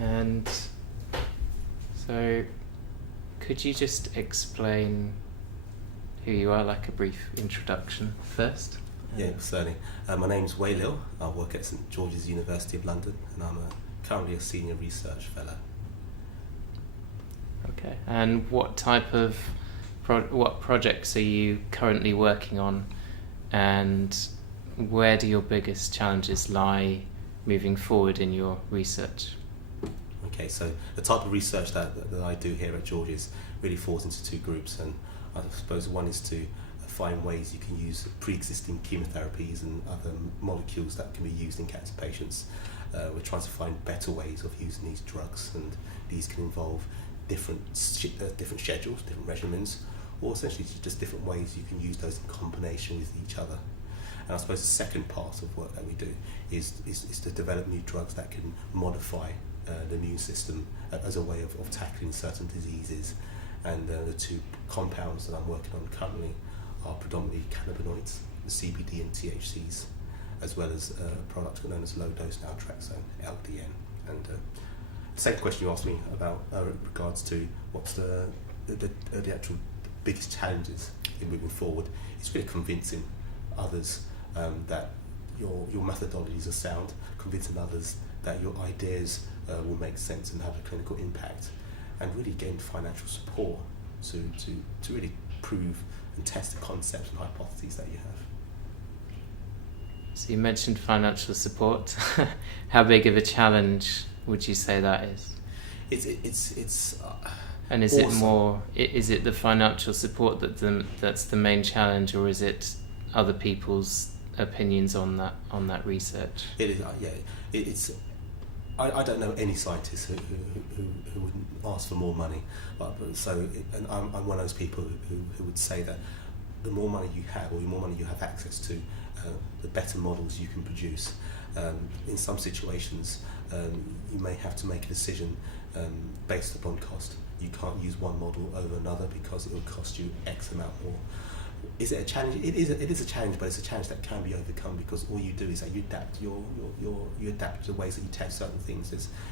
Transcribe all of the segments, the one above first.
And so could you just explain who you are, like a brief introduction first? Yeah, certainly. My name's Wei Liu. I work at St George's University of London, and I'm currently a senior research fellow. Okay. And what type of what projects are you currently working on, and where do your biggest challenges lie moving forward in your research? Okay, so the type of research that I do here at George's really falls into two groups, and I suppose one is to find ways you can use pre-existing chemotherapies and other molecules that can be used in cancer patients. We're trying to find better ways of using these drugs, and these can involve different schedules, different regimens, or essentially just different ways you can use those in combination with each other. And I suppose the second part of work that we do is to develop new drugs that can modify the immune system as a way of tackling certain diseases. And the two compounds that I'm working on currently are predominantly cannabinoids, the CBD and THCs, as well as a product known as low-dose naltrexone, LDN. And the second question you asked me about regards to what's the actual biggest challenges in moving forward, it's really convincing others that your methodologies are sound, convincing others that your ideas will make sense and have a clinical impact, and really gain financial support to really prove and test the concepts and hypotheses that you have. So you mentioned financial support. How big of a challenge would you say that is? It's and is awesome. it more? Is it the financial support that's the main challenge, or is it other people's opinions on that research? It is. It's. I don't know any scientist who wouldn't ask for more money, and I'm one of those people who would say that the more money you have, or the more money you have access to, the better models you can produce. In some situations, you may have to make a decision based upon cost. You can't use one model over another because it will cost you X amount more. Is it a challenge? It is a challenge, but it's a challenge that can be overcome because all you do is that you adapt you adapt the ways that you test certain things.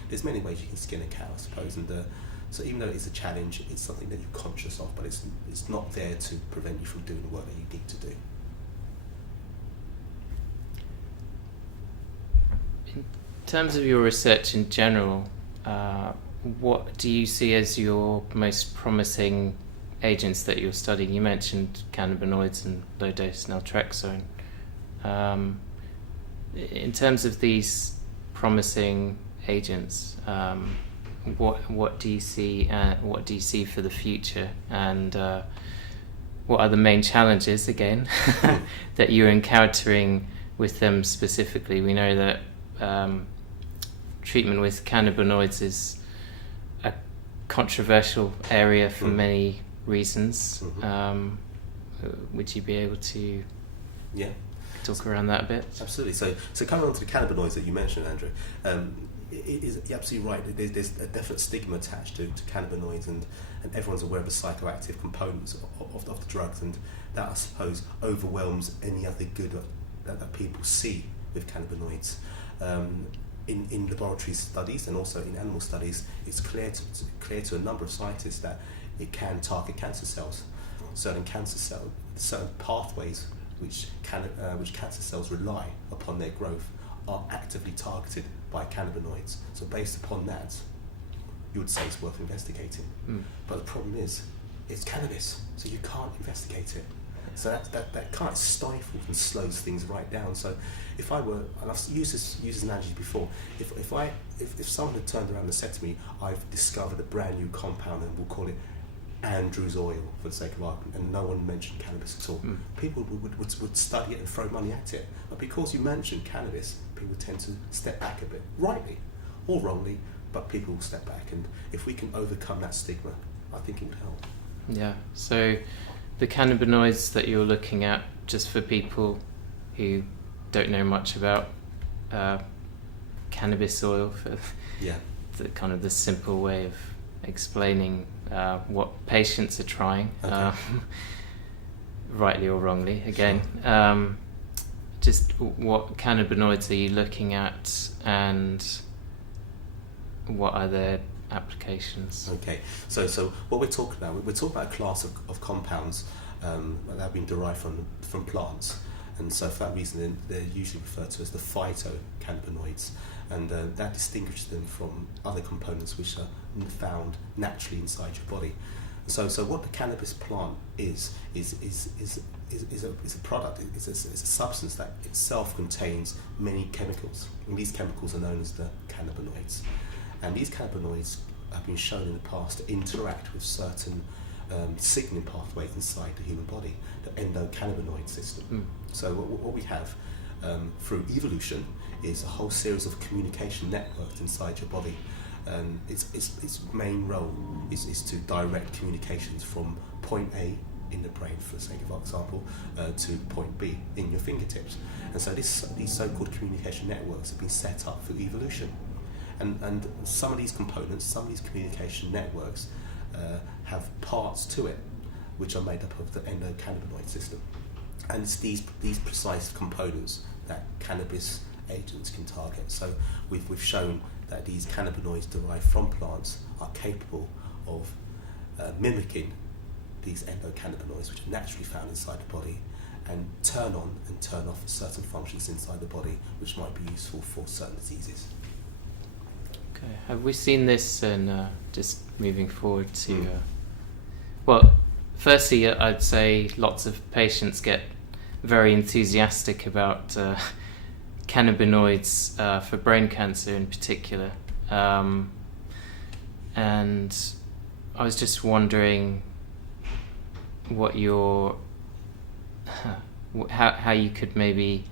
There's many ways you can skin a cow, I suppose, and so even though it's a challenge, it's something that you're conscious of, but it's not there to prevent you from doing the work that you need to do. In terms of your research in general, what do you see as your most promising agents that you're studying? You mentioned cannabinoids and low-dose naltrexone. In terms of these promising agents, what do you see? What do you see for the future? And what are the main challenges again that you're encountering with them specifically? We know that treatment with cannabinoids is a controversial area for many reasons. Mm-hmm. Would you be able to talk around that a bit? Absolutely. So coming on to the cannabinoids that you mentioned, Andrew, you're absolutely right. There's a definite stigma attached to cannabinoids, and everyone's aware of the psychoactive components of the drugs, and that, I suppose, overwhelms any other good that people see with cannabinoids. In laboratory studies and also in animal studies, it's clear to a number of scientists that it can target cancer cells. Certain pathways which cancer cells rely upon their growth are actively targeted by cannabinoids. So based upon that, you would say it's worth investigating. But the problem is, it's cannabis, so you can't investigate it. So that kind of stifles and slows things right down. So if I were, and I've used this analogy before, if someone had turned around and said to me, I've discovered a brand new compound and we'll call it Andrew's oil for the sake of argument, and no one mentioned cannabis at all, people would study it and throw money at it. But because you mentioned cannabis, people tend to step back a bit, rightly or wrongly, but people will step back. And if we can overcome that stigma, I think it would help. Yeah, so the cannabinoids that you're looking at, just for people who don't know much about cannabis oil, for the kind of the simple way of explaining what patients are trying, rightly or wrongly, again. Sure. Just what cannabinoids are you looking at, and what are their applications? Okay, so what we're talking about, we're talking about a class of compounds that have been derived from plants, and so for that reason they're usually referred to as the phytocannabinoids, and that distinguishes them from other components which are found naturally inside your body. So what the cannabis plant is a product. It's a substance that itself contains many chemicals, and these chemicals are known as the cannabinoids. And these cannabinoids have been shown in the past to interact with certain signaling pathways inside the human body, the endocannabinoid system. So what we have through evolution is a whole series of communication networks inside your body. Its main role is to direct communications from point A in the brain, for the sake of example, to point B in your fingertips. And so these so-called communication networks have been set up through evolution. And some of these components, some of these communication networks have parts to it which are made up of the endocannabinoid system. And it's these precise components that cannabis agents can target. So we've shown that these cannabinoids derived from plants are capable of mimicking these endocannabinoids, which are naturally found inside the body, and turn on and turn off certain functions inside the body which might be useful for certain diseases. Okay. Have we seen this, and just moving forward to well, firstly I'd say lots of patients get very enthusiastic about cannabinoids for brain cancer in particular, and I was just wondering what your how you could maybe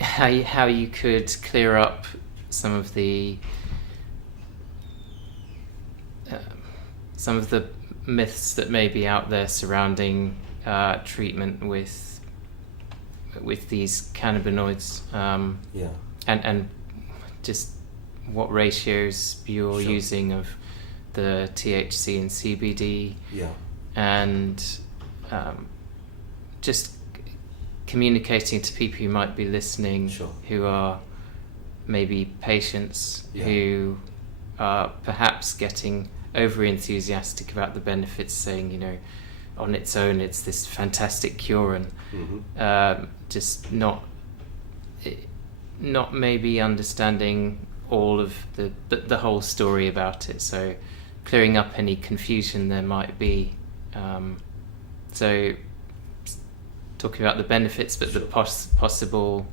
how you could clear up some of the myths that may be out there surrounding treatment with these cannabinoids, and just what ratios you're using of the THC and CBD, and just communicating to people who might be listening, who are maybe patients who are perhaps getting over enthusiastic about the benefits, saying, on its own it's this fantastic cure, and just not maybe understanding all of the whole story about it. So clearing up any confusion there might be. So talking about the benefits, but the possible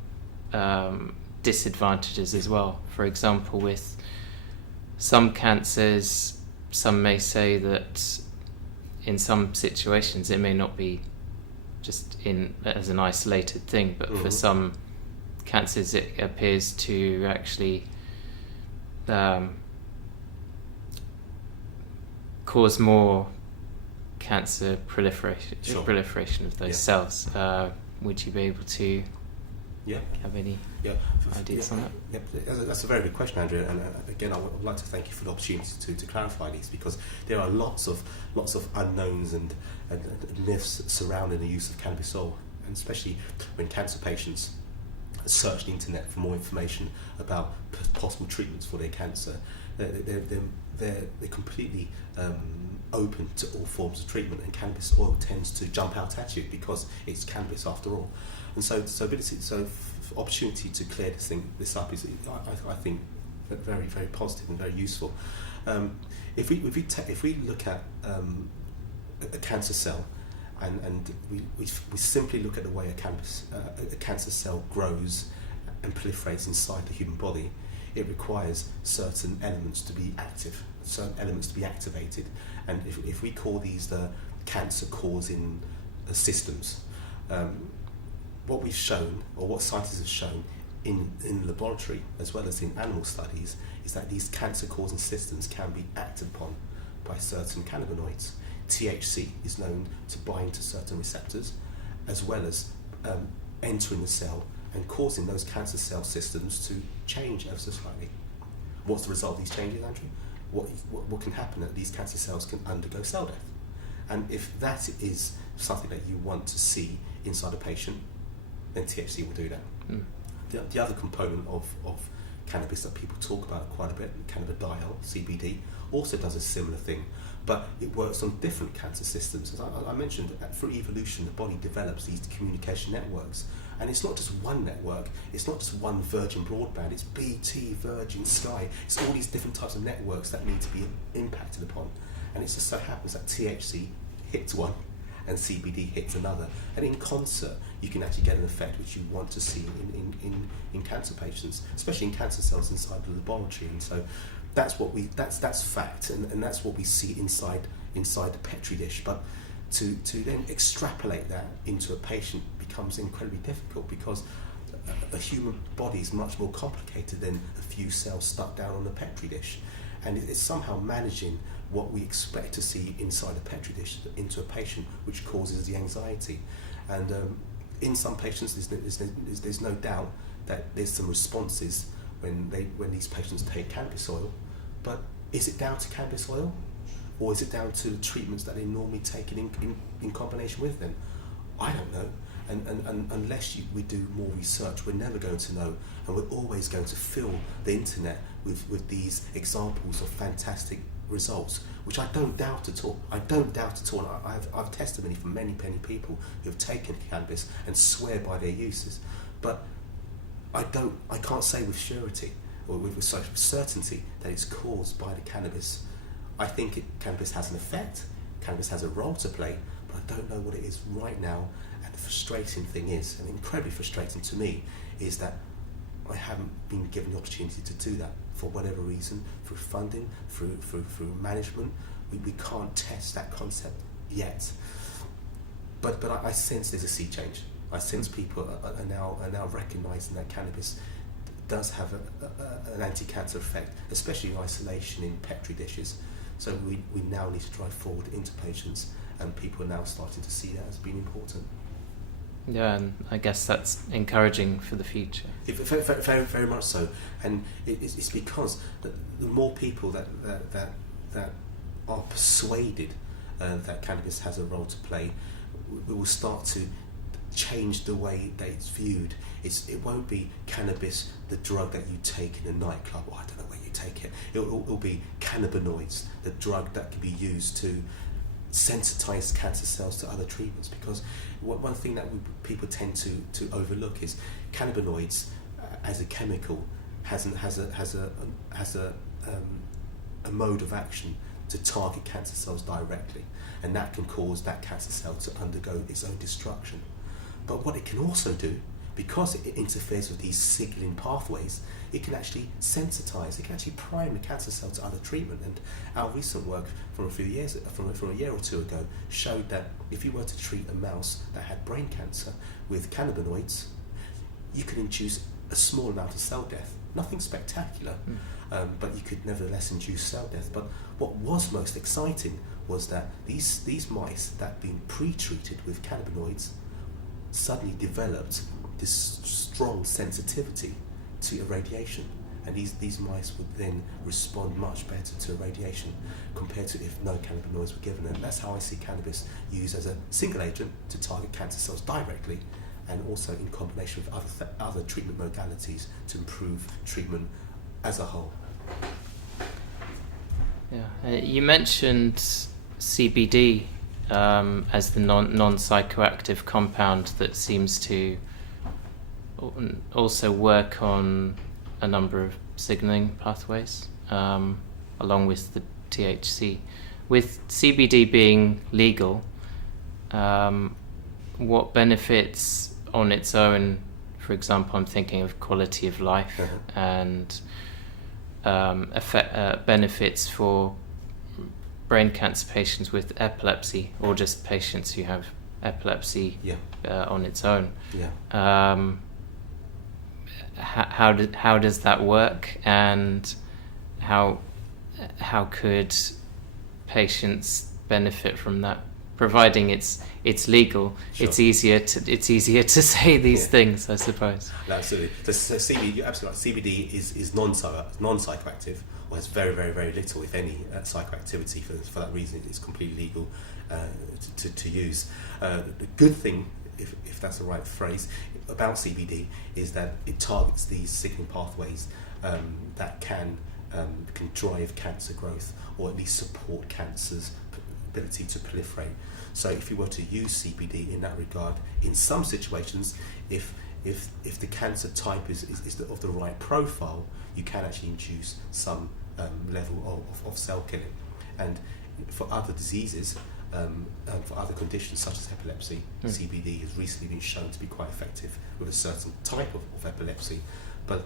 disadvantages as well. For example, with some cancers, some may say that in some situations it may not be just as an isolated thing, but for some cancers it appears to actually cause more cancer proliferation of those cells. Would you be able to have any ideas on that? That's a very good question, Andrew. And again, I would like to thank you for the opportunity to clarify these, because there are lots of unknowns and myths surrounding the use of cannabis oil, and especially when cancer patients search the internet for more information about possible treatments for their cancer. They're completely open to all forms of treatment, and cannabis oil tends to jump out at you because it's cannabis after all. And so opportunity to clear this up is, I think, very, very positive and very useful. If we look at a cancer cell, and we simply look at the way a cancer cell grows and proliferates inside the human body, it requires certain elements to be active, certain elements to be activated. And if we call these the cancer-causing systems, what we've shown, or what scientists have shown in laboratory as well as in animal studies, is that these cancer-causing systems can be acted upon by certain cannabinoids. THC is known to bind to certain receptors, as well as entering the cell and causing those cancer cell systems to change ever so slightly. What's the result of these changes, Andrew? What can happen? That these cancer cells can undergo cell death. And if that is something that you want to see inside a patient, then THC will do that. The other component of cannabis that people talk about quite a bit, cannabidiol, CBD, also does a similar thing, but it works on different cancer systems. As I mentioned, through evolution, the body develops these communication networks, and it's not just one network, it's not just one Virgin broadband, it's BT, Virgin, Sky, it's all these different types of networks that need to be impacted upon, and it just so happens that THC hits one and CBD hits another, and in concert you can actually get an effect which you want to see in cancer patients, especially in cancer cells inside the laboratory. And so that's fact, and that's what we see inside the Petri dish. But to then extrapolate that into a patient becomes incredibly difficult, because a human body is much more complicated than a few cells stuck down on a Petri dish, and it's somehow managing what we expect to see inside a Petri dish into a patient, which causes the anxiety. And in some patients, there's no doubt that there's some responses when these patients take cannabis oil. But is it down to cannabis oil, or is it down to the treatments that they normally take in combination with them? I don't know. And unless we do more research, we're never going to know, and we're always going to fill the internet with these examples of fantastic results, which I don't doubt at all. I've testimony from many people who have taken cannabis and swear by their uses, but I can't say with surety or with certainty that it's caused by the cannabis. I think cannabis has an effect, cannabis has a role to play, but I don't know what it is right now. And the frustrating thing is, and incredibly frustrating to me, is that I haven't been given the opportunity to do that for whatever reason, through funding, through management. We can't test that concept yet. But I sense there's a sea change. I sense people are now recognising that cannabis does have an anti-cancer effect, especially in isolation in Petri dishes. So we now need to drive forward into patients, and people are now starting to see that as being important. Yeah, and I guess that's encouraging for the future. Very, very much so. And it's because the more people that are persuaded that cannabis has a role to play, we will start to change the way that it's viewed. It won't be cannabis, the drug that you take in a nightclub, or I don't know where you take it. It'll be cannabinoids, the drug that can be used to sensitize cancer cells to other treatments. Because one thing that people tend to overlook is cannabinoids as a chemical has a mode of action to target cancer cells directly, and that can cause that cancer cell to undergo its own destruction. But what it can also do, because it interferes with these signaling pathways, it can actually sensitize, it can actually prime the cancer cell to other treatment. And our recent work from a year or two ago showed that if you were to treat a mouse that had brain cancer with cannabinoids, you could induce a small amount of cell death. Nothing spectacular, but you could nevertheless induce cell death. But what was most exciting was that these mice that had been pre-treated with cannabinoids suddenly developed this strong sensitivity to irradiation, and these mice would then respond much better to irradiation compared to if no cannabinoids were given. And that's how I see cannabis used as a single agent to target cancer cells directly, and also in combination with other treatment modalities to improve treatment as a whole. Yeah, you mentioned CBD as the non-psychoactive compound that seems to also work on a number of signaling pathways, along with the THC. With CBD being legal, what benefits on its own, for example, I'm thinking of quality of life and benefits for brain cancer patients with epilepsy, or just patients who have epilepsy on its own. How does that work, and how could patients benefit from that? Providing it's legal, sure. It's easier to say these things, I suppose. Absolutely. So CBD, you're absolutely right. CBD is non-psychoactive, or has very, very, very little, if any, psychoactivity. For that reason, it's completely legal to use. The good thing if that's the right phrase, about CBD is that it targets these signaling pathways that can drive cancer growth, or at least support cancer's ability to proliferate. So if you were to use CBD in that regard, in some situations, if the cancer type is of the right profile, you can actually induce some level of cell killing. And for other diseases, for other conditions such as epilepsy, CBD has recently been shown to be quite effective with a certain type of epilepsy. But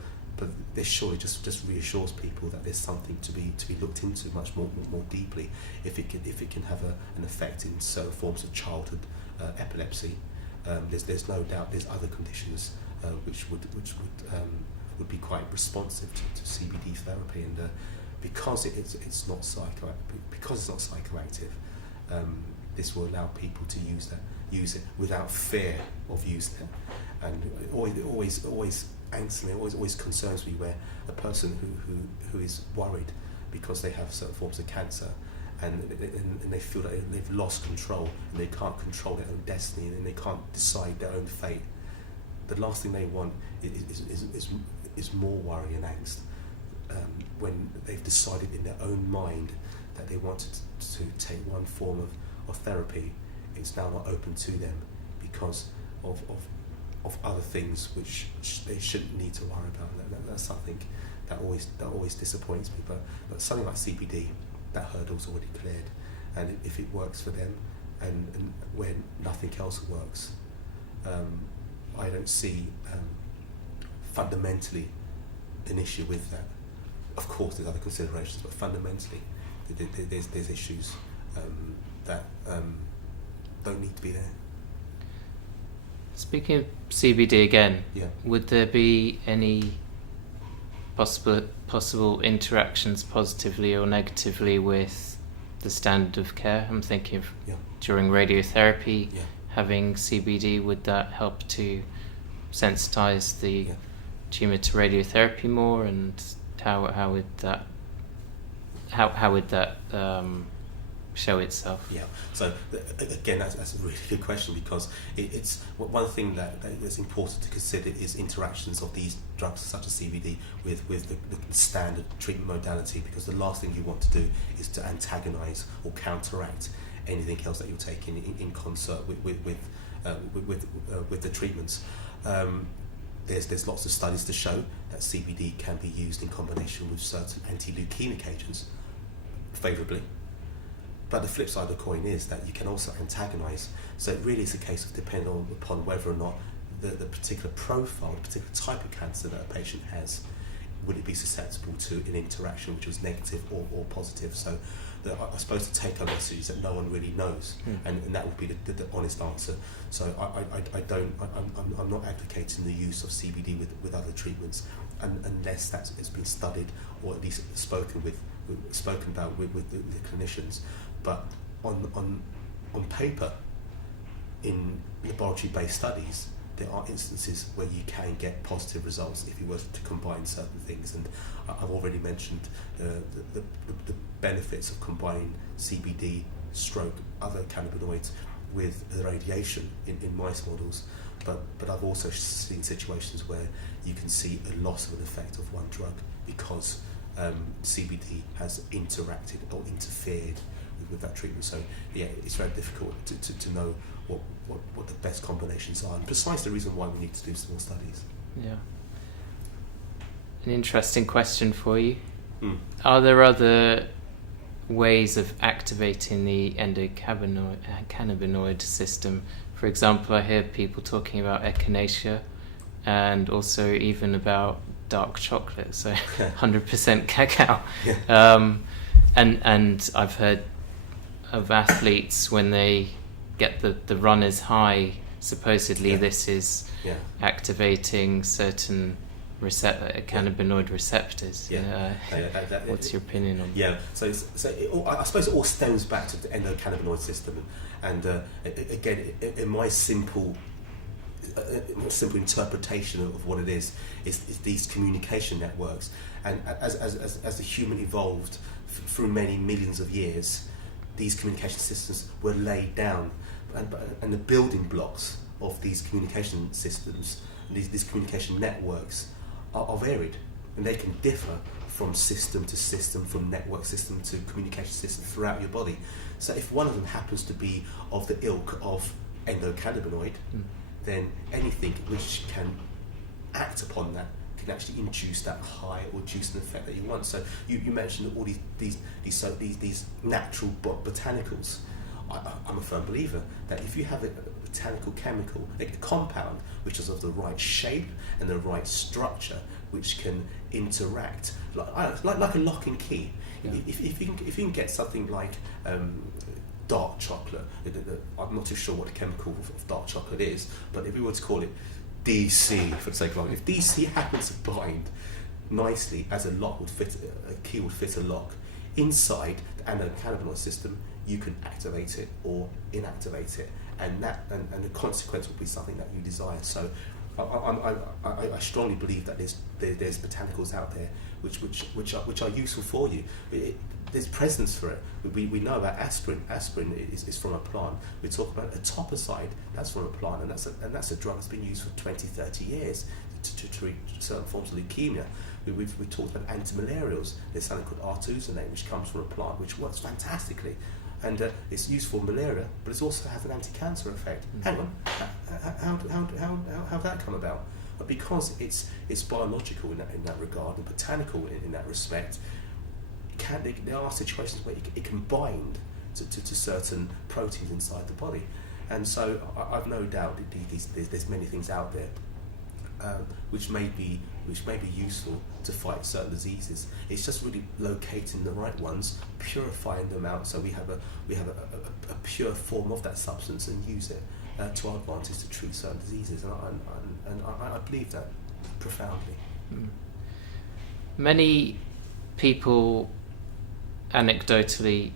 this surely just reassures people that there's something to be looked into much more deeply if it can have an effect in certain forms of childhood epilepsy. There's no doubt there's other conditions which would be quite responsive to CBD therapy, and because it's not psychoactive, this will allow people to use it without fear of using it. And it always concerns me where a person who is worried because they have certain forms of cancer, and they feel that they've lost control and they can't control their own destiny and they can't decide their own fate. The last thing they want is more worry and angst when they've decided in their own mind that they want to take one form of therapy. It's now not open to them because of other things which they shouldn't need to worry about. That's something that always disappoints me. But something like CBD, that hurdle's already cleared, and if it works for them, and when nothing else works, I don't see fundamentally an issue with that. Of course, there's other considerations, but fundamentally, there's issues that don't need to be there. Speaking of CBD again, Yeah. would there be any possible interactions positively or negatively with the standard of care? I'm thinking of during radiotherapy, having CBD, would that help to sensitize the tumour to radiotherapy more, and how would that show itself? Yeah. So again, that's a really good question, because it's one thing that's important to consider is interactions of these drugs such as CBD with the standard treatment modality, because the last thing you want to do is to antagonize or counteract anything else that you're taking in concert with the treatments. There's lots of studies to show that CBD can be used in combination with certain anti-leukemic agents favourably. But the flip side of the coin is that you can also antagonize. So it really is a case of depending upon whether or not the particular profile, the particular type of cancer that a patient has, would it be susceptible to an interaction which was negative or positive. So I suppose the take-home message is that no one really knows, and that would be the honest answer. So I'm not advocating the use of CBD with other treatments unless that has been studied or at least spoken about with the clinicians. But on paper, in laboratory-based studies, there are instances where you can get positive results if you were to combine certain things, and I've already mentioned the benefits of combining CBD, other cannabinoids with the radiation in mice models, but I've also seen situations where you can see a loss of an effect of one drug because CBD has interacted or interfered with that treatment. So yeah, it's very difficult to know what the best combinations are, and precisely the reason why we need to do some more studies. Yeah. An interesting question for you. Are there other ways of activating the endocannabinoid system? For example, I hear people talking about echinacea, and also even about dark chocolate, so 100% cacao. Yeah. And I've heard of athletes when they get the runner's high, supposedly this is activating certain cannabinoid receptors. What's your opinion on that? Yeah, so I suppose it all stems back to the endocannabinoid system, and again, in my simple interpretation of what it is these communication networks, and as the human evolved through many millions of years, these communication systems were laid down, and the building blocks of these communication systems, these communication networks are varied, and they can differ from system to system, from network system to communication system throughout your body. So if one of them happens to be of the ilk of endocannabinoid, then anything which can act upon that can actually induce that high or induce an effect that you want. So you mentioned all these natural botanicals. I'm a firm believer that if you have a botanical chemical, a compound which is of the right shape and the right structure, which can interact like a lock and key. Yeah. If you can get something like dark chocolate, I'm not too sure what the chemical of dark chocolate is, but if we were to call it DC for the sake of argument, if DC happens to bind nicely as a lock would fit, a key would fit a lock inside the endocannabinoid system, you can activate it or inactivate it, and the consequence will be something that you desire. So I strongly believe that there's botanicals out there which are useful for you. There's precedence for it. We know about aspirin. Aspirin is from a plant. We talk about etoposide, that's from a plant, and that's a drug that's been used for 20, 30 years to treat certain forms of leukemia. We've talked about antimalarials. There's something called artesunate, which comes from a plant, which works fantastically. And it's used for malaria, but it also has an anti-cancer effect. Hang on, how did that come about? But because it's biological in that regard, and botanical in that respect, there are situations where it can bind to certain proteins inside the body. And so I've no doubt that there's many things out there which may be useful to fight certain diseases. It's just really locating the right ones, purifying them out, so we have a pure form of that substance and use it to our advantage to treat certain diseases. And I believe that profoundly. Many people anecdotally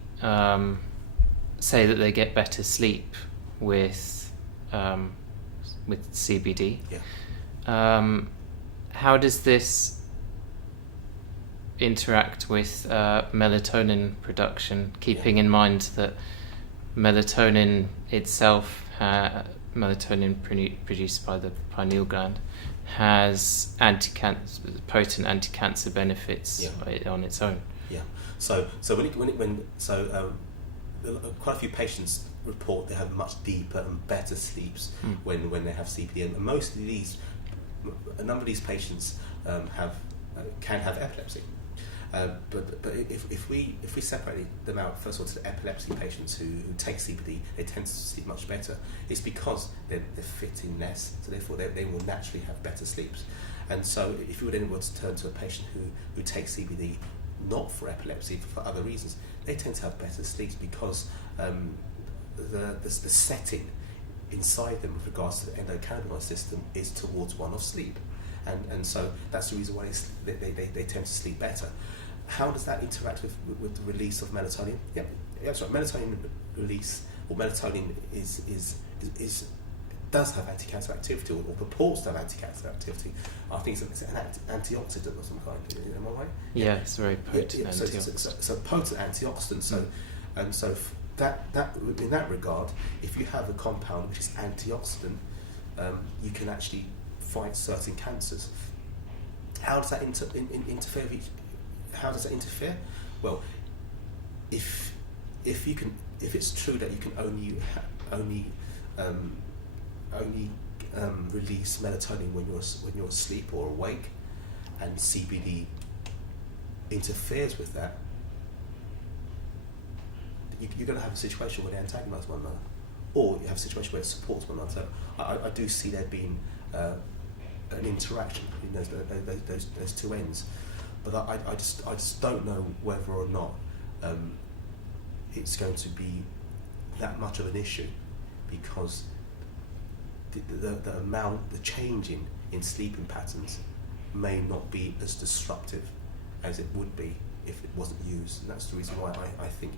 say that they get better sleep with CBD. Yeah. How does this interact with melatonin production, keeping in mind that melatonin itself, melatonin produced by the pineal gland, has potent anti-cancer benefits on its own? Yeah. So quite a few patients report they have much deeper and better sleeps when they have CBD, and most of these, a number of these patients can have epilepsy. But if we separate them out, first of all, to the epilepsy patients who take CBD, they tend to sleep much better. It's because they're fitting less, so therefore they will naturally have better sleeps. And so if you were then able to turn to a patient who takes CBD not for epilepsy, for other reasons, they tend to have better sleeps because the setting inside them with regards to the endocannabinoid system is towards one of sleep. And so that's the reason why they tend to sleep better. How does that interact with the release of melatonin? Yeah, that's right. Melatonin release, or melatonin does have anti-cancer activity, or purports to have anti-cancer activity. I think it's an antioxidant of some kind. Am I right? Yeah, it's a very potent antioxidant. So potent antioxidant. So that in that regard, if you have a compound which is antioxidant, you can actually fight certain cancers. How does that interfere? How does that interfere? Well, if it's true that you can only release melatonin when you're asleep or awake, and CBD interferes with that, you're going to have a situation where they antagonize one another, or you have a situation where it supports one another. So I do see there being an interaction between those two ends, but I just don't know whether or not it's going to be that much of an issue, because the change in sleeping patterns may not be as disruptive as it would be if it wasn't used, and that's the reason why I think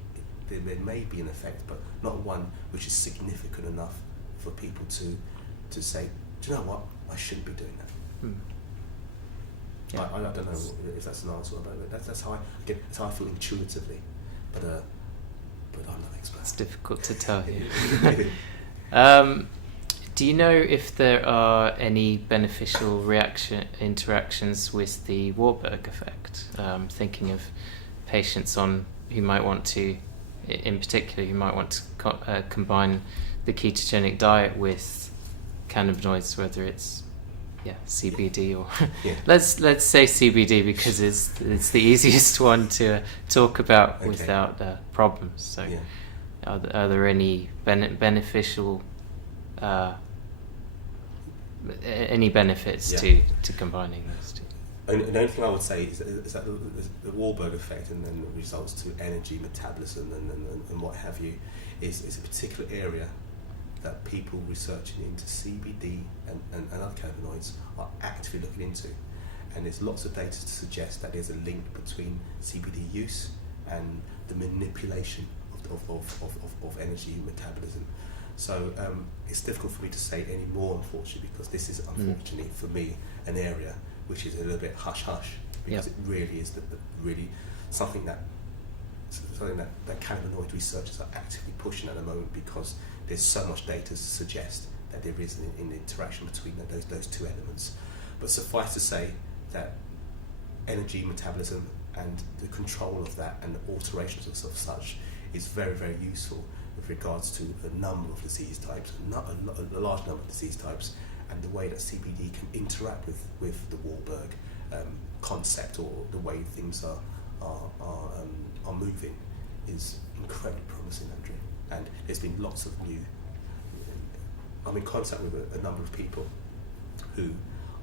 there may be an effect, but not one which is significant enough for people to say, do you know what, I shouldn't be doing that. Yeah. I don't know if that's an answer, but that's how I feel intuitively, but I'm not an expert. It's difficult to tell you. Do you know if there are any beneficial interactions with the Warburg effect? Thinking of patients who might want to, in particular, who might want to combine the ketogenic diet with cannabinoids, whether it's CBD or let's say CBD because it's the easiest one to talk about without problems. So, are there any beneficial any benefits to combining those two? And the only thing I would say is that the Warburg effect and then the results to energy, metabolism, and what have you, is a particular area that people researching into CBD and other cannabinoids are actively looking into. And there's lots of data to suggest that there's a link between CBD use and the manipulation of energy and metabolism. So it's difficult for me to say any more, unfortunately, because this is, unfortunately, for me, an area which is a little bit hush-hush, because it really is really something that cannabinoid researchers are actively pushing at the moment, because there's so much data to suggest that there is an interaction between those two elements. But suffice to say that energy, metabolism, and the control of that and the alterations of such is very, very useful with regards to a number of disease types, a large number of disease types, and the way that CBD can interact with the Warburg concept, or the way things are moving, is incredibly promising, Andrew. And there's been lots of I'm in contact with a number of people who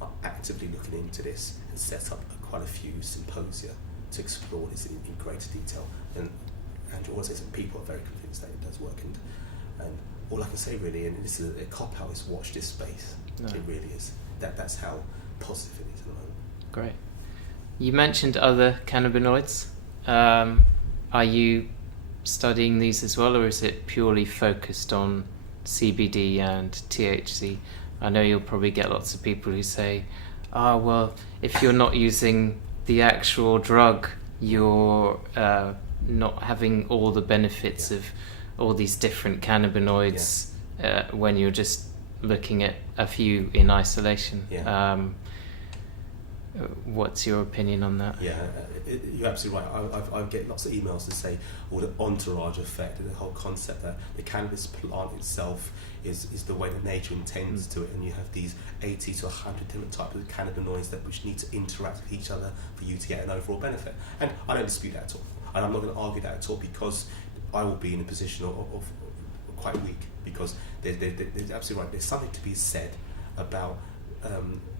are actively looking into this and set up quite a few symposia to explore this in greater detail. And Andrew always says that people are very convinced that it does work. And all I can say really, and this is a cop-out, is watch this space. No. It really is. That's how positive it is at the moment. Great. You mentioned other cannabinoids. Are you studying these as well, or is it purely focused on CBD and THC? I know you'll probably get lots of people who say, well, if you're not using the actual drug, you're not having all the benefits of all these different cannabinoids when you're just looking at a few in isolation. What's your opinion on that? You're absolutely right. I get lots of emails to say, the entourage effect, and the whole concept that the cannabis plant itself is the way that nature intends to it, and you have these 80 to 100 different types of cannabinoids which need to interact with each other for you to get an overall benefit. And I don't dispute that at all. And I'm not going to argue that at all, because I will be in a position of quite weak, because there's absolutely right. There's something to be said about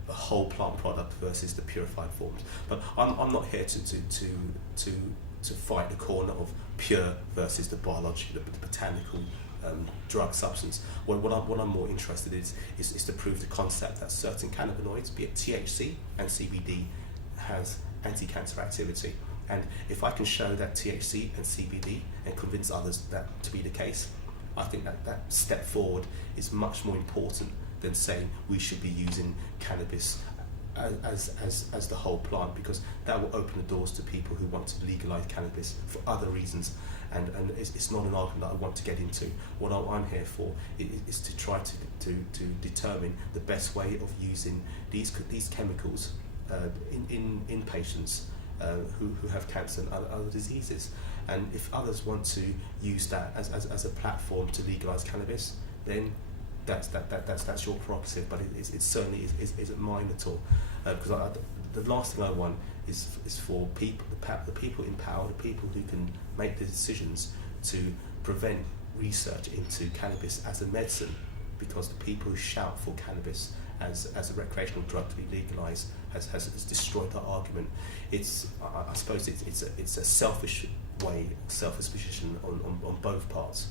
a whole plant product versus the purified forms. But I'm not here to fight the corner of pure versus the biological, the botanical drug substance. What I'm more interested in is to prove the concept that certain cannabinoids, be it THC and CBD, has anti-cancer activity. And if I can show that THC and CBD and convince others that to be the case, I think that step forward is much more important than saying we should be using cannabis as the whole plant, because that will open the doors to people who want to legalize cannabis for other reasons, and it's not an argument that I want to get into. What I'm here for is to try to determine the best way of using these chemicals in patients who have cancer and other diseases. And if others want to use that as a platform to legalize cannabis, then that's your prerogative, but it certainly isn't mine at all. Because the last thing I want is for the people in power, the people who can make the decisions, to prevent research into cannabis as a medicine, because the people who shout for cannabis as a recreational drug to be legalized has destroyed that argument. I suppose it's a selfish position on both parts.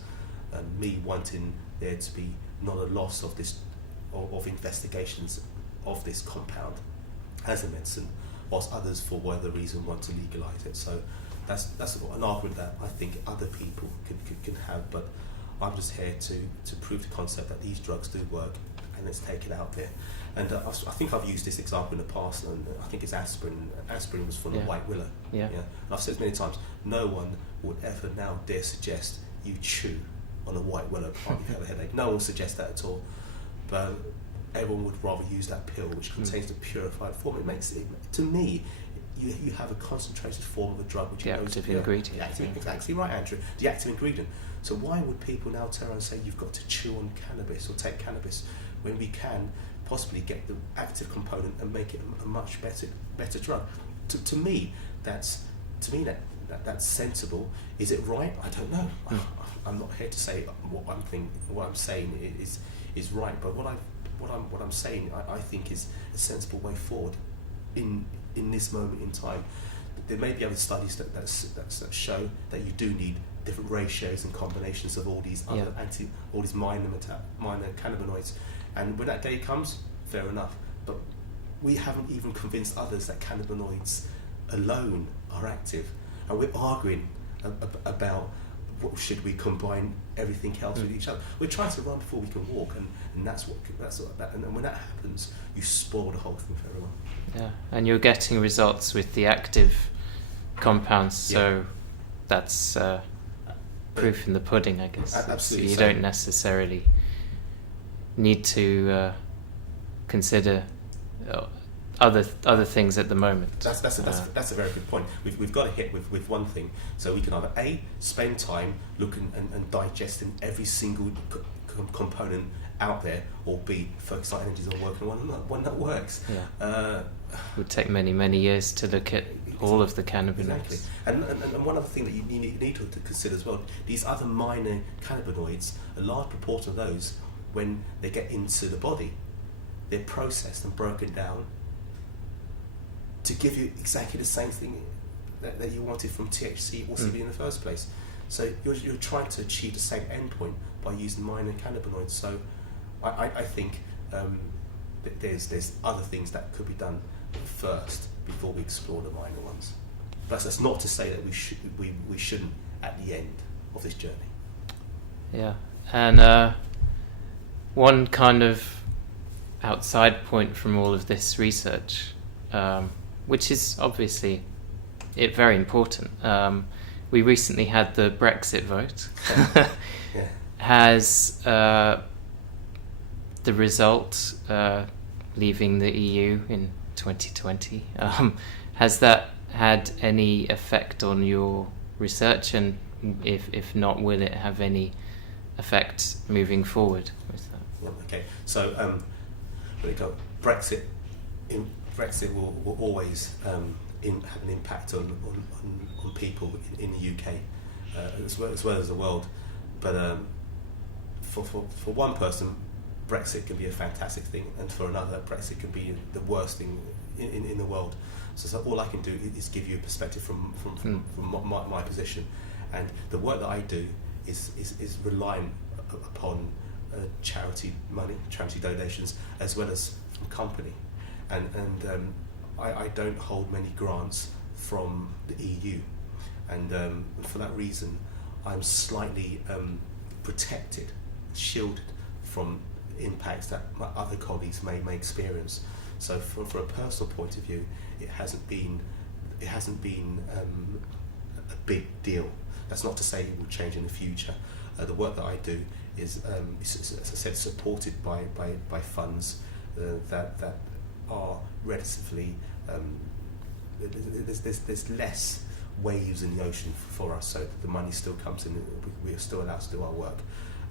Me wanting there to be not a loss of investigations of this compound as a medicine, whilst others, for whatever reason, want to legalise it. So that's an argument that I think other people can have, but I'm just here to prove the concept that these drugs do work, and let's take it out there. And I think I've used this example in the past, and I think it's aspirin. Aspirin was from a white willow. And I've said many times, no one would ever now dare suggest you chew on a white willow plant if you have a headache. No one will suggest that at all. but everyone would rather use that pill, which contains the purified form. It makes it, to me, you have a concentrated form of a drug, which the active ingredient. Exactly right, Andrew. The active ingredient. So why would people now turn around and say you've got to chew on cannabis or take cannabis when we can possibly get the active component and make it a much better drug? To me, that's sensible. Is it right? I don't know. I'm not here to say what I'm saying is right, but what I'm saying I think is a sensible way forward in this moment in time. There may be other studies that show that you do need different ratios and combinations of all these other all these minor cannabinoids, and when that day comes, fair enough. But we haven't even convinced others that cannabinoids alone are active, and we're arguing about what should we combine everything else with each other. We're trying to run before we can walk, and that's what and when that happens, you spoil the whole thing for everyone. Yeah, and you're getting results with the active compounds, so that's proof in the pudding, I guess. Absolutely. So you don't necessarily need to consider other things at the moment. That's a very good point. We've got to hit with one thing, so we can either spend time looking and digesting every single component out there, or B, focus our energies on working on one that works. It would take many years to look at all of the cannabinoids. Exactly. And one other thing that you need to consider as well, these other minor cannabinoids, a large proportion of those, when they get into the body, they're processed and broken down to give you exactly the same thing that you wanted from THC or CBD in the first place. So you're trying to achieve the same endpoint by using minor cannabinoids. So I think that there's other things that could be done first before we explore the minor ones. But that's not to say that we shouldn't at the end of this journey. Yeah, and one kind of outside point from all of this research, which is obviously very important. We recently had the Brexit vote. Has the result leaving the EU in 2020, has that had any effect on your research, and if not, will it have any effect moving forward with that? Okay, so there you go. Brexit will always have an impact on people in the UK as well as the world. But for one person, Brexit can be a fantastic thing, and for another, Brexit can be the worst thing in the world. So all I can do is give you a perspective from my position, and the work that I do is relying upon charity money, charity donations, as well as from company, and I don't hold many grants from the EU, and for that reason, I'm slightly protected, shielded from impacts that my other colleagues may experience. So from a personal point of view, it hasn't been a big deal. That's not to say it will change in the future. The work that I do is, as I said, supported by funds that are relatively. There's less waves in the ocean for us, so the money still comes in. We are still allowed to do our work.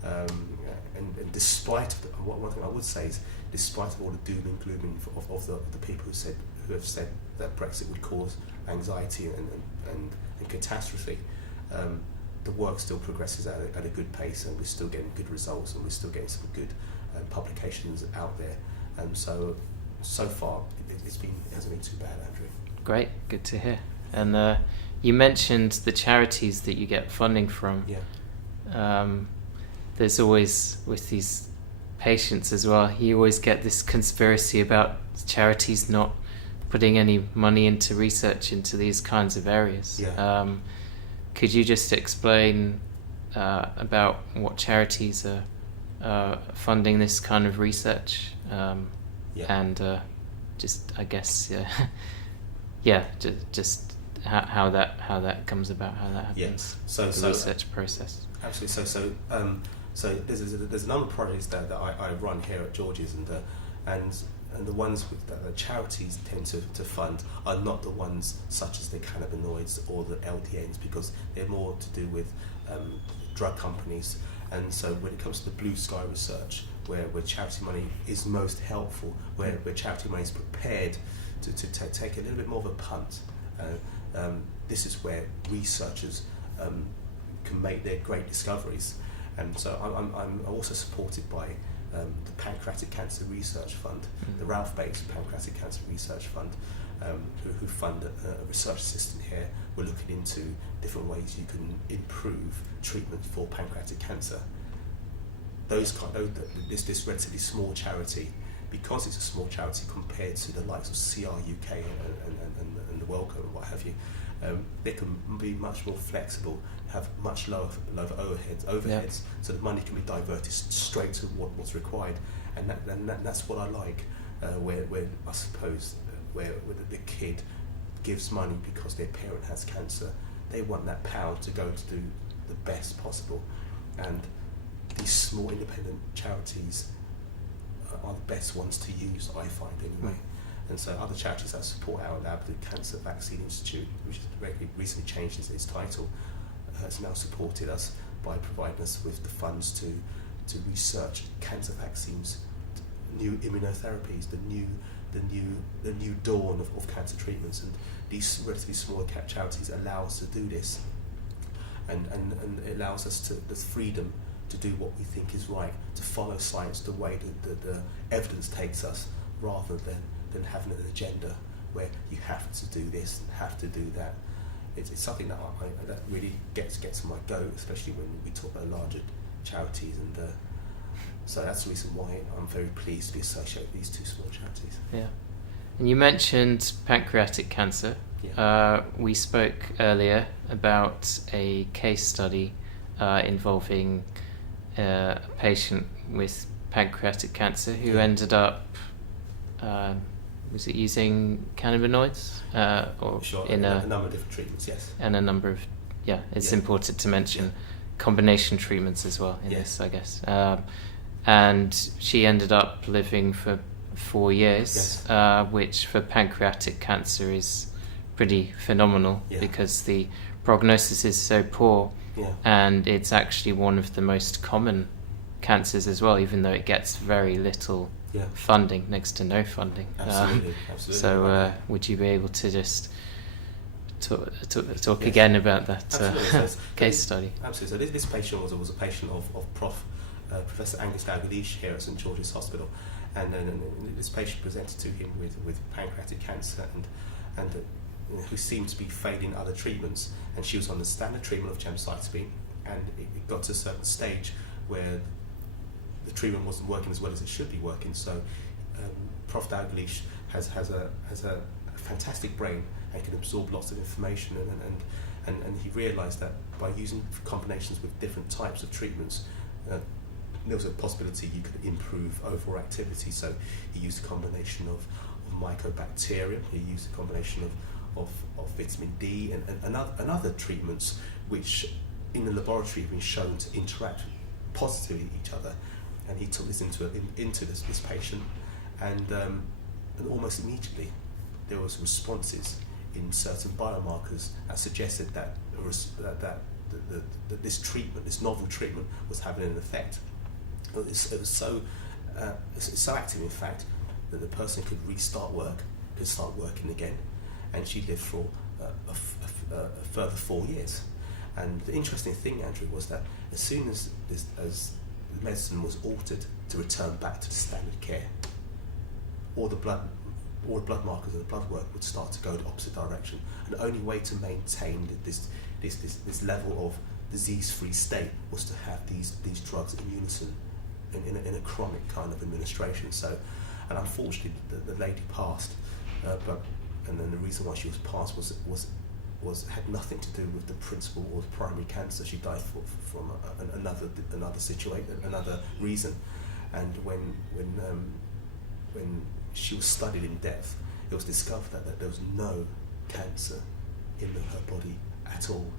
And despite one thing I would say is, despite of all the doom and gloom of the people who have said that Brexit would cause anxiety and catastrophe, the work still progresses at a good pace, and we're still getting good results, and we're still getting some good publications out there. And so far, it hasn't been too bad, Andrew. Great, good to hear. And you mentioned the charities that you get funding from. Yeah. There's always, with these patients as well, you always get this conspiracy about charities not putting any money into research into these kinds of areas. Yeah. Could you just explain about what charities are funding this kind of research? And just, I guess, just how that comes about, how that happens. Yeah. So research process. Absolutely. So So there's a number of projects that I run here at George's, and the ones that the charities tend to fund are not the ones such as the cannabinoids or the LDNs, because they're more to do with drug companies. And so when it comes to the blue sky research, where charity money is most helpful, where charity money is prepared to take a little bit more of a punt, this is where researchers can make their great discoveries. And so I'm also supported by the Pancreatic Cancer Research Fund, the Ralph Bates Pancreatic Cancer Research Fund, who fund a research assistant here. We're looking into different ways you can improve treatment for pancreatic cancer. This relatively small charity, because it's a small charity compared to the likes of CRUK and the Wellco and what have you, they can be much more flexible, have much lower overheads, so the money can be diverted straight to what's required, and that's what I like. Where I suppose where the kid gives money because their parent has cancer, they want that pound to go to do the best possible, and these small independent charities are the best ones to use, I find anyway. And so other charities that support our lab, the Cancer Vaccine Institute, which has recently changed its title, has now supported us by providing us with the funds to research cancer vaccines, new immunotherapies, the new dawn of cancer treatments. And these relatively small charities allow us to do this, and it allows us the freedom to do what we think is right, to follow science the way the evidence takes us, rather than having an agenda where you have to do this and have to do that. It's something that that really gets on my goat, especially when we talk about larger charities, and so that's the reason why I'm very pleased to be associated with these two small charities. Yeah, and you mentioned pancreatic cancer. Yeah. We spoke earlier about a case study involving a patient with pancreatic cancer who ended up was it using cannabinoids or Sure. in a number of different treatments, yes. And a number of it's important to mention combination treatments as well in this, I guess. And she ended up living for 4 years, which for pancreatic cancer is pretty phenomenal because the prognosis is so poor, and it's actually one of the most common cancers as well, even though it gets very little funding, next to no funding. Absolutely. So would you be able to just talk again about that case study? Absolutely. So this patient was a patient of Professor Angus Dalglish here at St George's Hospital, and this patient presented to him with pancreatic cancer and who seemed to be failing other treatments, and she was on the standard treatment of gemcitabine, and it got to a certain stage where the treatment wasn't working as well as it should be working. So Prof Dalglish has a fantastic brain and can absorb lots of information, and he realised that by using combinations with different types of treatments, there was a possibility you could improve overall activity. So he used a combination of mycobacterium, he used a combination of vitamin D and other treatments which in the laboratory have been shown to interact positively with each other. And he took this into this patient, and almost immediately there was responses in certain biomarkers that suggested that this treatment, this novel treatment, was having an effect. It was so active, in fact, that the person could restart work, could start working again, and she lived for a further 4 years. And the interesting thing, Andrew, was that as soon as the medicine was altered to return back to the standard care, all the blood markers of the blood work would start to go the opposite direction. And the only way to maintain this level of disease-free state was to have these drugs in unison in a chronic kind of administration. So, and unfortunately, the lady passed, and then the reason why she was passed had nothing to do with the principal or the primary cancer. She died from another situation, another reason. And when she was studied in depth, it was discovered that there was no cancer in her body at all.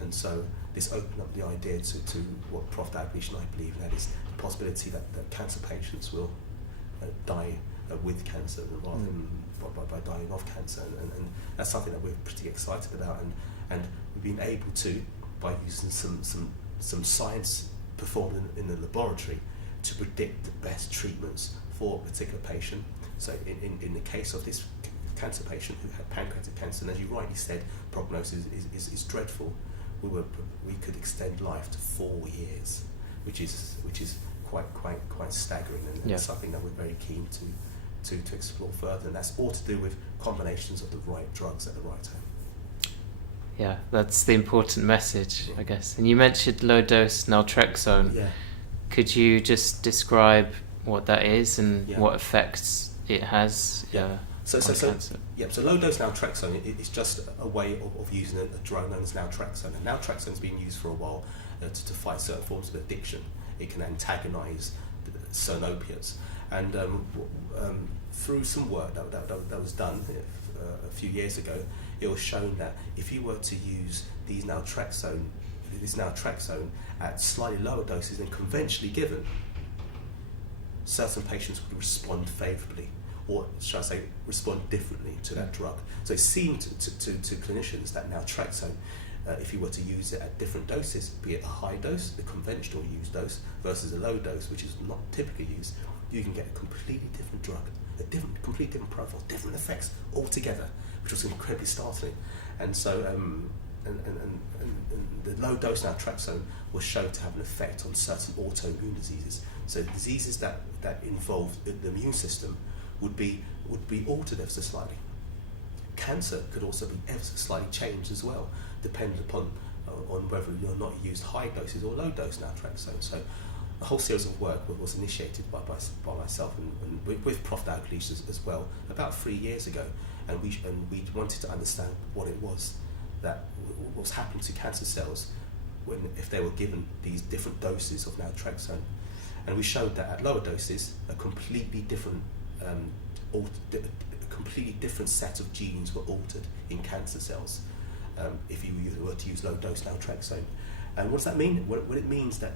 And so this opened up the idea to what Prof. Dalglish and I believe, and that is the possibility that cancer patients will die with cancer rather than by dying of cancer, and that's something that we're pretty excited about, and we've been able to, by using some science performed in the laboratory, to predict the best treatments for a particular patient. So in the case of this cancer patient who had pancreatic cancer, and as you rightly said, prognosis is dreadful, we could extend life to 4 years, which is quite staggering, and it's something that we're very keen to explore further, and that's all to do with combinations of the right drugs at the right time. Yeah, that's the important message, I guess. And you mentioned low-dose naltrexone. Yeah. Could you just describe what that is and what effects it has on cancer? So low-dose naltrexone is just a way of using a drug known as naltrexone. And naltrexone has been used for a while to fight certain forms of addiction. It can antagonise certain opiates. And through some work that was done a few years ago, it was shown that if you were to use this naltrexone at slightly lower doses than conventionally given, certain patients would respond favourably, or should I say, respond differently to that drug. So it seemed to clinicians that naltrexone, if you were to use it at different doses, be it a high dose, the conventional used dose, versus a low dose, which is not typically used, you can get a completely different drug, completely different profile, different effects altogether, which was incredibly startling. And so, and the low dose naltrexone was shown to have an effect on certain autoimmune diseases. So diseases that involve the immune system would be altered ever so slightly. Cancer could also be ever so slightly changed as well, depending upon on whether you're not used high doses or low dose naltrexone. So a whole series of work was initiated by myself and with Prof. Dalglish as well about 3 years ago, and we wanted to understand what it was that was happening to cancer cells if they were given these different doses of naltrexone. And we showed that at lower doses, a completely different set of genes were altered in cancer cells if you were to use low dose naltrexone. And what does that mean? Well, it means that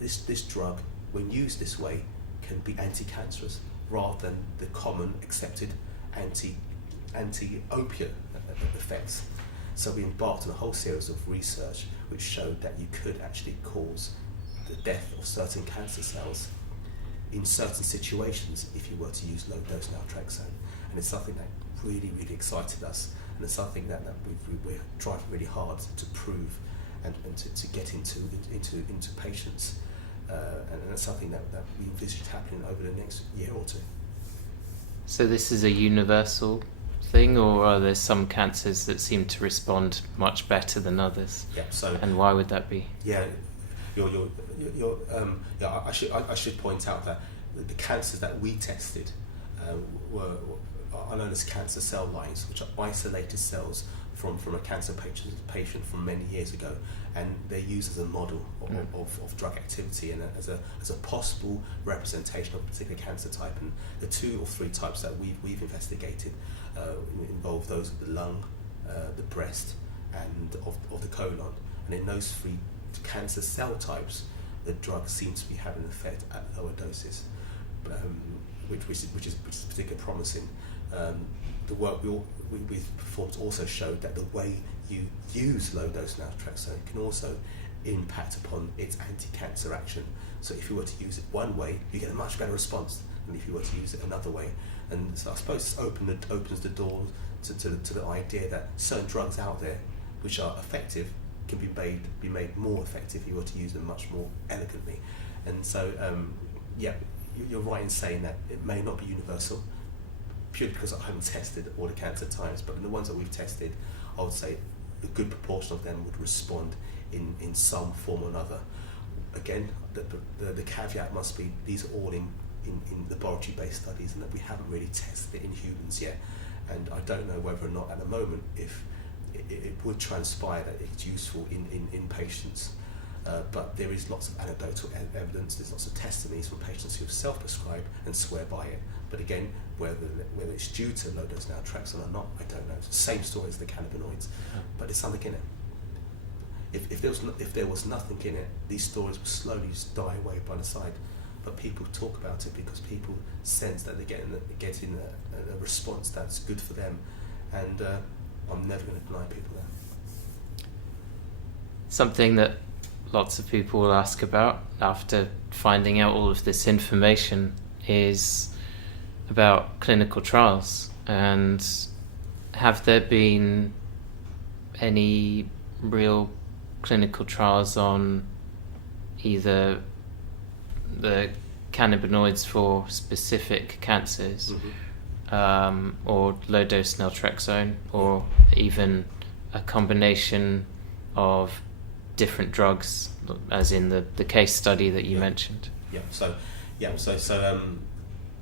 this drug, when used this way, can be anti-cancerous rather than the common accepted anti-opiate effects. So we embarked on a whole series of research which showed that you could actually cause the death of certain cancer cells in certain situations if you were to use low-dose naltrexone. And it's something that really, really excited us, and it's something that we're driving really hard to prove and to get into patients. And it's something that we envisage happening over the next year or two. So this is a universal thing, or are there some cancers that seem to respond much better than others? Yeah. So. And why would that be? Yeah. I should point out that the cancers that we tested are known as cancer cell lines, which are isolated cells from a cancer patient from many years ago, and they're used as a model of drug activity and as a possible representation of a particular cancer type. And the 2 or 3 types that we've investigated involve those of the lung, the breast, and of the colon. And in those 3 cancer cell types, the drug seems to be having an effect at lower doses, which is particularly promising. The work we performed also showed that the way you use low-dose naltrexone can also impact upon its anti-cancer action. So if you were to use it one way, you get a much better response than if you were to use it another way. And so I suppose this opens the door to the idea that certain drugs out there which are effective can be made more effective if you were to use them much more elegantly. And so, you're right in saying that it may not be universal, purely because I haven't tested all the cancer types, but in the ones that we've tested, I would say a good proportion of them would respond in some form or another. Again, the caveat must be these are all in laboratory-based studies, and that we haven't really tested it in humans yet. And I don't know whether or not at the moment if it would transpire that it's useful in patients. But there is lots of anecdotal evidence, there's lots of testimonies from patients who have self-prescribed and swear by it. But again, whether it's due to low-dose naltrexone or not, I don't know. It's the same story as the cannabinoids, but there's something in it. if there was nothing in it, these stories would slowly just die away by the side. But people talk about it because people sense that they're getting a response that's good for them, and I'm never going to deny people that. Something that lots of people will ask about after finding out all of this information is about clinical trials, and have there been any real clinical trials on either the cannabinoids for specific cancers, or low-dose naltrexone, or even a combination of different drugs, as in the case study that you mentioned?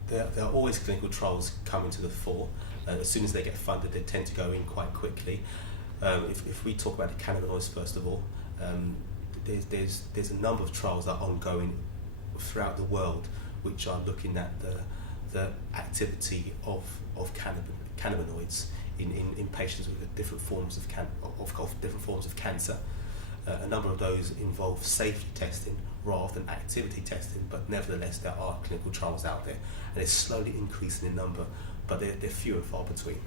There are always clinical trials coming to the fore. As soon as they get funded, they tend to go in quite quickly. If we talk about the cannabinoids first of all, there's a number of trials that are ongoing throughout the world, which are looking at the activity of cannabinoids in patients with different forms of different forms of cancer. A number of those involve safety testing rather than activity testing, but nevertheless there are clinical trials out there, and it's slowly increasing in number, but they're few and far between.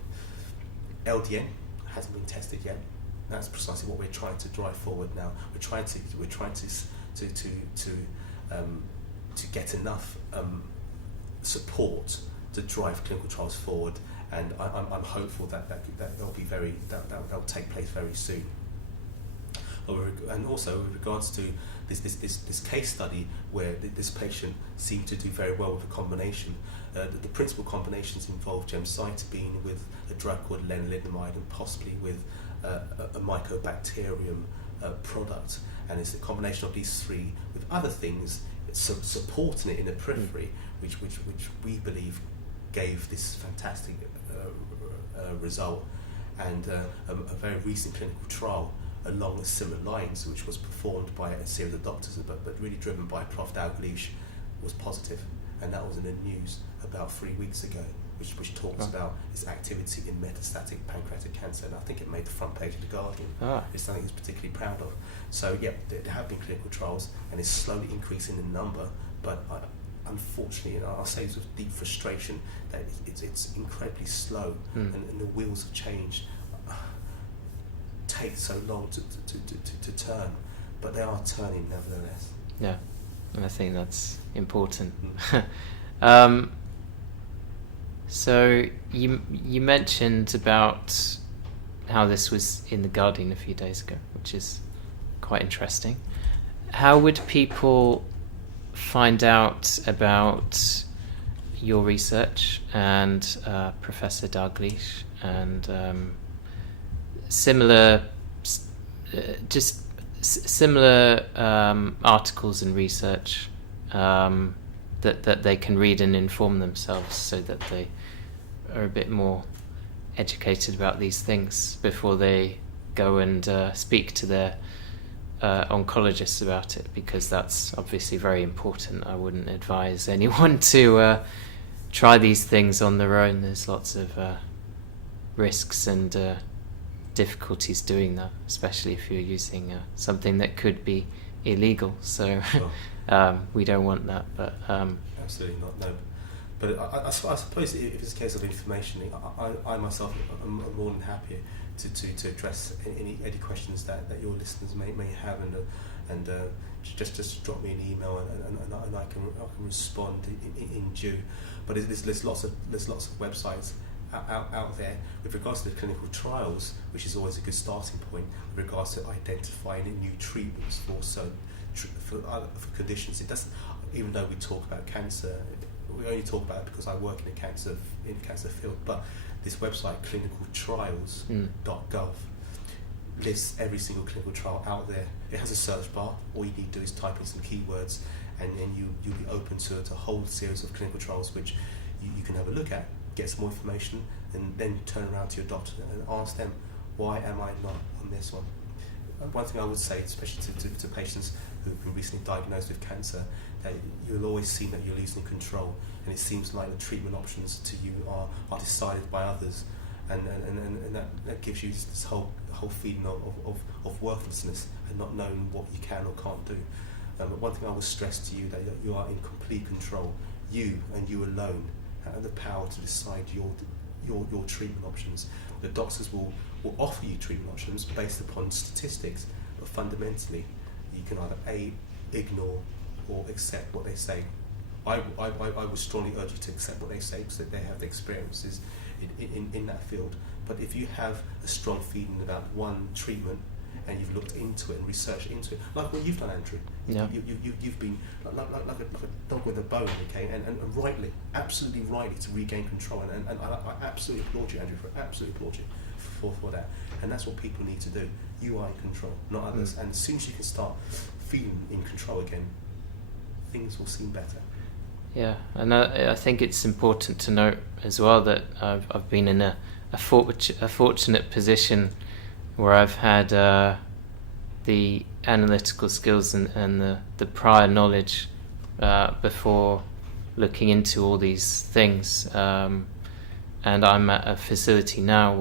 LDN hasn't been tested yet. That's precisely what we're trying to drive forward now. We're trying to get enough support to drive clinical trials forward, and I'm hopeful that that'll take place very soon. And also with regards to this case study where this patient seemed to do very well with a combination, the principal combinations involve gemcitabine with a drug called lenalidomide and possibly with a mycobacterium product, and it's a combination of these three with other things supporting it in the periphery, which we believe gave this fantastic result. And a very recent clinical trial along similar lines, which was performed by a series of doctors, but really driven by Prof. Dalgleish, was positive, and that was in the news about 3 weeks ago, which talks about its activity in metastatic pancreatic cancer, and I think it made the front page of the Guardian. It's something it's particularly proud of. So yeah, there have been clinical trials, and it's slowly increasing in number, but unfortunately, I'll say it's with deep frustration that it's incredibly slow, and the wheels of change take so long to turn, but they are turning nevertheless. Yeah, and I think that's important. So you mentioned about how this was in the Guardian a few days ago, which is quite interesting. How would people find out about your research and Professor Dalgleish and similar articles and research that they can read and inform themselves, so that they are a bit more educated about these things before they go and speak to their oncologists about it, because that's obviously very important. I wouldn't advise anyone to try these things on their own. There's lots of risks and difficulties doing that, especially if you're using something that could be illegal. So we don't want that. But absolutely not. No. But I suppose if it's a case of information, I myself am more than happy to address any questions that your listeners may have, and just drop me an email and I can respond in due. But there's lots of websites out there with regards to the clinical trials, which is always a good starting point with regards to identifying new treatments for conditions. It doesn't, even though we talk about cancer, we only talk about it because I work in the cancer field, but this website, clinicaltrials.gov, lists every single clinical trial out there. It has a search bar. All you need to do is type in some keywords, and you'll be open to a whole series of clinical trials which you can have a look at, get some more information, and then turn around to your doctor and ask them, why am I not on this one? One thing I would say, especially to patients who've been recently diagnosed with cancer, that you'll always see that you're losing control, and it seems like the treatment options to you are decided by others, and that gives you this whole feeling of worthlessness and not knowing what you can or can't do. But one thing I will stress to you, that you are in complete control. You and you alone have the power to decide your treatment options. The doctors will offer you treatment options based upon statistics, but fundamentally you can either ignore or accept what they say. I would strongly urge you to accept what they say, because they have the experiences in that field. But if you have a strong feeling about one treatment and you've looked into it and researched into it, like what you've done, Andrew, you've been like a dog with a bone, okay, and rightly, absolutely rightly, to regain control. And I absolutely applaud you, Andrew, absolutely applaud you for that. And that's what people need to do. You are in control, not others. And as soon as you can start feeling in control again, things will seem better. Yeah, and I think it's important to note as well that I've been in a fortunate position where I've had the analytical skills and the prior knowledge before looking into all these things, and I'm at a facility now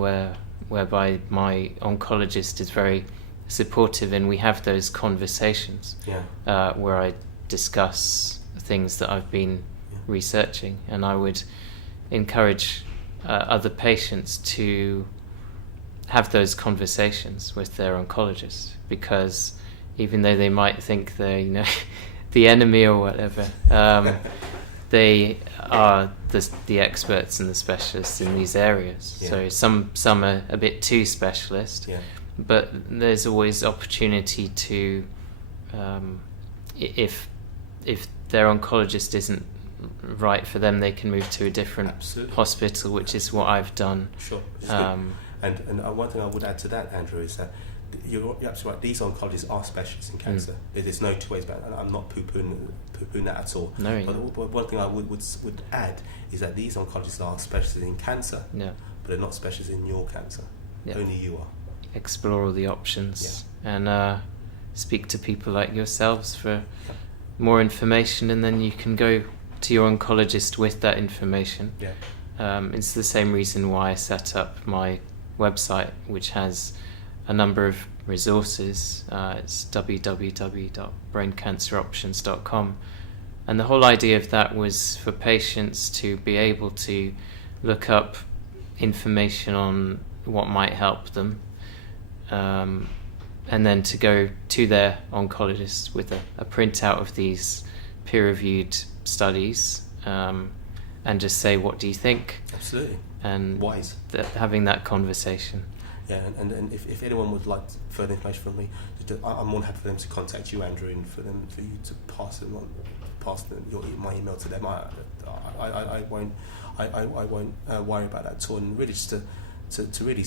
whereby my oncologist is very supportive, and we have those conversations where I discuss things that I've been researching, and I would encourage other patients to have those conversations with their oncologist, because even though they might think they're the enemy or whatever, they are the experts and the specialists in these areas. So some are a bit too specialist, but there's always opportunity to, if their oncologist isn't right for them, they can move to a different hospital, which is what I've done. Sure. And one thing I would add to that, Andrew, is that you're absolutely right. These oncologists are specialists in cancer. There's no two ways about it. I'm not poo-pooing that at all. No, but one thing I would add is that these oncologists are specialists in cancer, but they're not specialists in your cancer. Only you are. Explore all the options and speak to people like yourselves for more information, and then you can go to your oncologist with that information. It's the same reason why I set up my website, which has a number of resources. It's www.braincanceroptions.com, and the whole idea of that was for patients to be able to look up information on what might help them, and then to go to their oncologist with a printout of these peer-reviewed studies, and just say, what do you think? Absolutely. And wise. Having that conversation. Yeah, and if anyone would like further information from me, I'm more than happy for them to contact you, Andrew, and for you to pass my email to them. I won't worry about that at all, and really just to really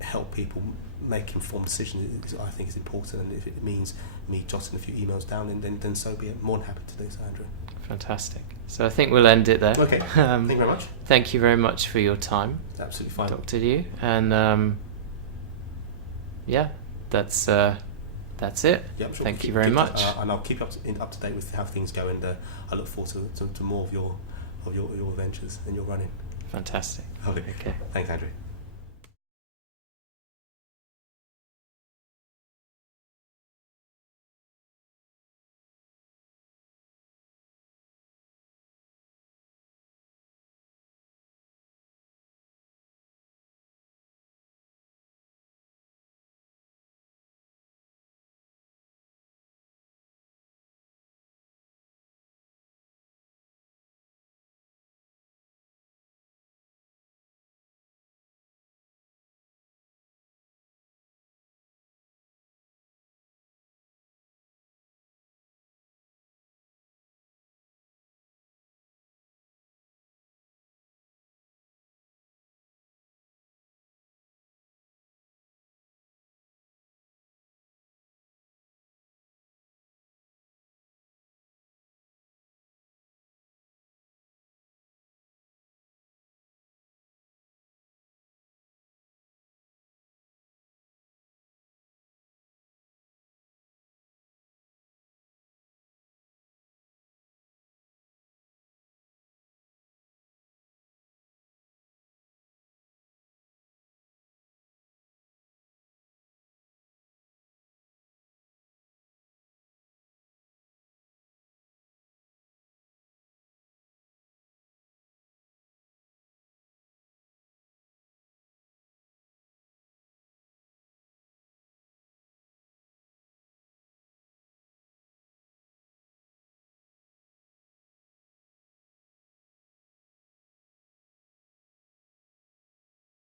help people make informed decisions, I think is important. And if it means me jotting a few emails down, then so be it. More than happy to do so, Andrew. Fantastic. So I think we'll end it there. Okay. Thank you very much. Thank you very much for your time. Absolutely fine. Dr. Liu. And that's it. Yeah, I'm sure Thank you very much. And I'll keep up to date with how things go, and I look forward to more of your ventures and your running. Fantastic. Okay. Thanks, Andrew.